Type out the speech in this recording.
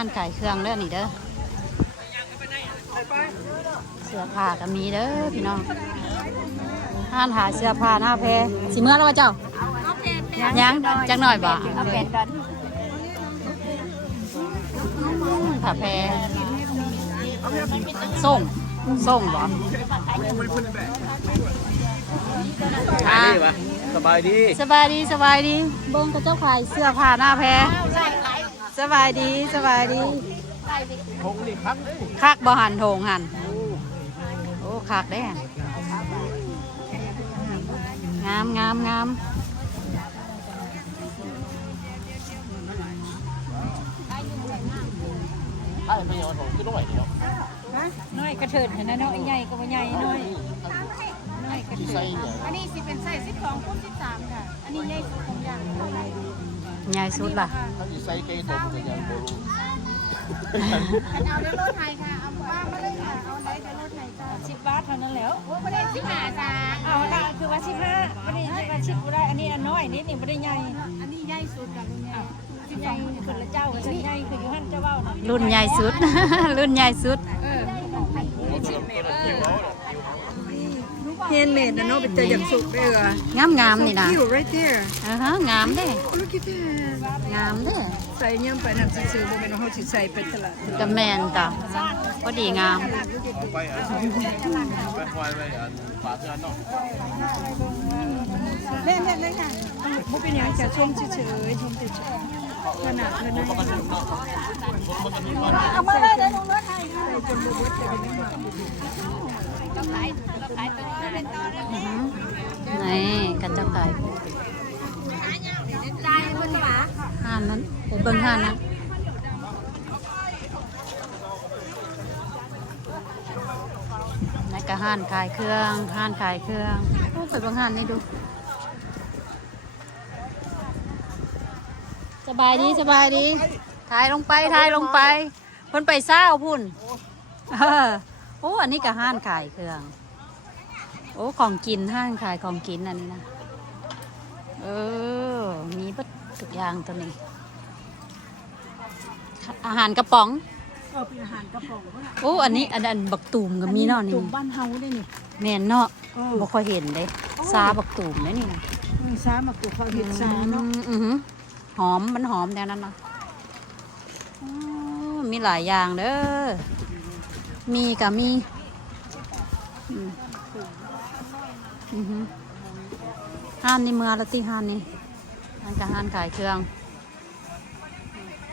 านขายเครื่องเด้อนี่เด้อเสื้อผ้าก็มีเด้อพี่น้องห้านหาเสื้อผ้าหน้าแพสิเมื่อแล้วว่าเจ้ายังจังหน่อยบ่ผ้าแพส่งบ่สบายดีสบายดีเบิ้งกับเจ้าขายเสื้อผ้าหน้าแพสบายดีทงนี่ครับคักบ่หันโถงหันโอ้คักได้งามใช่ไม่เอาทงคือน้อยเดียวน้อยกระเถิดเห็นนะน้อยใหญ่ก็บ่ใหญ่น้อยกระเถิดอันนี้สิเป็นไส้12x13ค่ะอันนี้ใหญ่สุดของอย่างใหญ่สุดล่ะถ้าอีไซเกย์ตรงเป็นอย่างโบลูเอาเดี๋ยวรถไทยค่ะเอาบ้านมาเลยค่ะเอาไหนเดี๋ยวรถไทยจ้า10 บาทเท่านั้นแล้วโอ้ไม่ได้15จ้าเอาละคือว่า15ไม่ได้ว่า10บ่ได้อันนี้อันน้อยนิดนี่บ่ได้ใหญ่อันนี้ใหญ่สุดกับรุ่นใหญ่ใหญ่คนละเจ้าก็ใหญ่คืออยู่หั่นเจ้าเว้ารุ่นใหญ่สุด รุ่นใหญ่สุดเฮนเมดนะเนาะเป็นใจอย่างสุกได้เหรองามนี่นะ right there งามเด้ look at that งามเด้ใส่ย่ำไปนั่นซื้อบ่แม่นเฮาสิใส่ไปตลาดกะแมนจ้ะพอดีงามไปควายไปฝาเพื่อนเนาะเล่นเลยค่ะบ่เป็นหยังจะชมเฉยๆชมเฉยๆขนาดนั้นเอามาเลยเดี๋ยวลงรถให้ค่ะจนบ่หมดเลยต้องขายตัวนี้เป็นต่อได้ไหมนี่กันเจ้าไก่ใจมันหมาห่านนั้นไปเบิ่งห่านนั้นนี่ก็ห่านขายเครื่องโอ้ไปเบิ่งห่านนี่ดูสบายดีถ่ายลงไปเพิ่นไปซ่าพุ่นโอ้อันนี้ก็ห่านขายเครื่องโอ้ของกินห้างขายของกินอันนี้นะมีบัดทุกอย่างตัวนี้อาหารกระป๋องเป็นอาหารกระป๋องโอ้อันนี้อันบักตูมก็มีเนาะนี่ตูมบ้านเฮาได้นี่แม่นเนาะบ่ค่อยเห็นเด้ซาบักตูมเด้นี่นะซาบักตูมเขาเห็ดซาเนาะหอมมันหอมแนวนั้นเนาะมีหลายอย่างเด้อมีห้านนี่เมื่อละที่ห้านนี่ห้านกับห้านขายเครื่อง